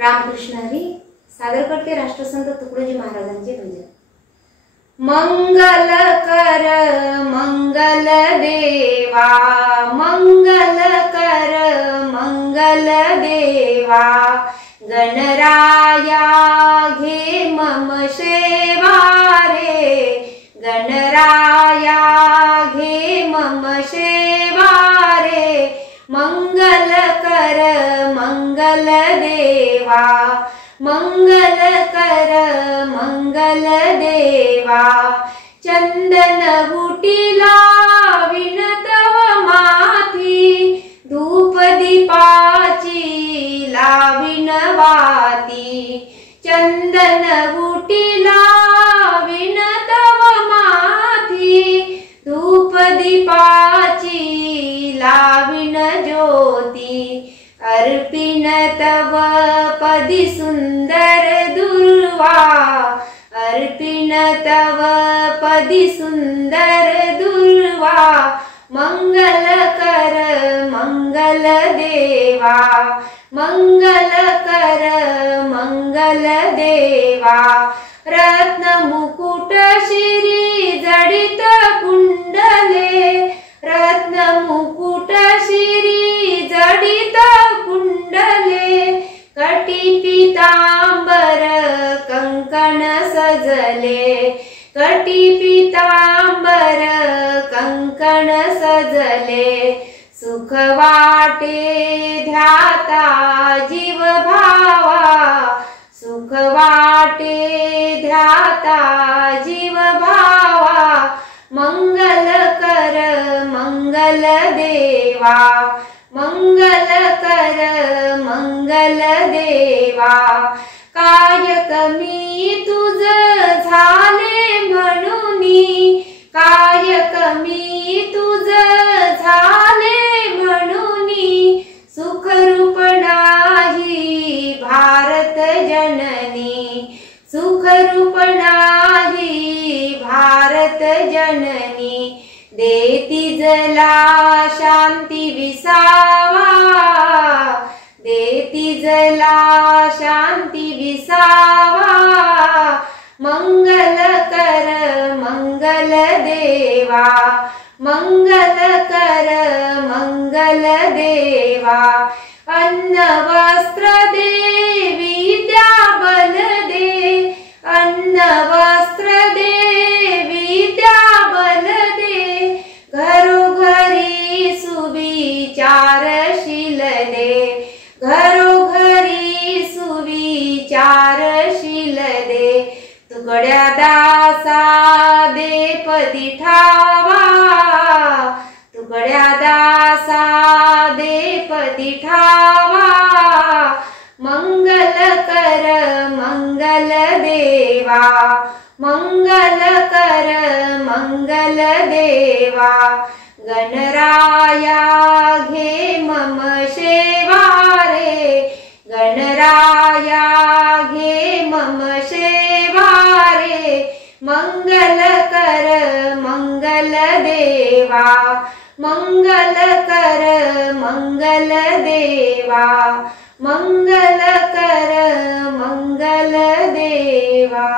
रामकृष्ण हरी सादर करते राष्ट्रसंत तुकडोजी महाराजांचे भजन। मंगल कर मंगल देवा, मंगल कर मंगल देवा, गणराया घे मम सेवा रे, गणराया घे मम सेवा रे, मंगल कर मंगल देवा, मंगल कर मंगल देवा, चंदन बुटीला विणतव माथी, धूप दीपाची लाविण वाती, चंदन बुटीला विणतव माथी, धूप दीपाची लाविण ज्योती, अर्पिण तव पदी सुंदर दुर्वा, अर्पिण तव पदी सुंदर दुर्वा, मंगल कर मंगल देवा, मंगल कर मंगल देवा, रत्न मुकुट शिरी जडित कुंडले, रत्न मुकुट शिरी जडित कुंडले, कटी पीतांबर कंकण सजले, कटी पीतांबर कंकण सजले, सुख वाटे ध्याता जीव भावा, सुख वाटे ध्याता जीव भावा, मंगल कर मंगल देवा, मंगल कर मंगल देवा, कायक मी तुझ झाले म्हणूनी, कायक मी तुझ झाले म्हणूनी, सुखरूप नाही भारत जननी, सुखरूप नाही भारत जननी, देती जला शांती विसावा, देती जला शांती विसावा, मंगल कर मंगल देवा, मंगल कर मंगल देवा, अन्न वस्त्र दे विद्या बल दे, अन्न वस्त्र दे विद्या बल दे, घरोघरी सुविचारशील दे, घरोघरी सुविचारशील दे, तुकड्या दासा दे पदी ठावा, तुकड्या दासा दे पदी ठावा, मंगल कर मंगल देवा, मंगल कर मंगल देवा, गणराया घे मम सेवा रे, गणराया घे मम सेवा रे, मंगल कर मंगल देवा, मंगल कर मंगल देवा, मंगल कर मंगल देवा।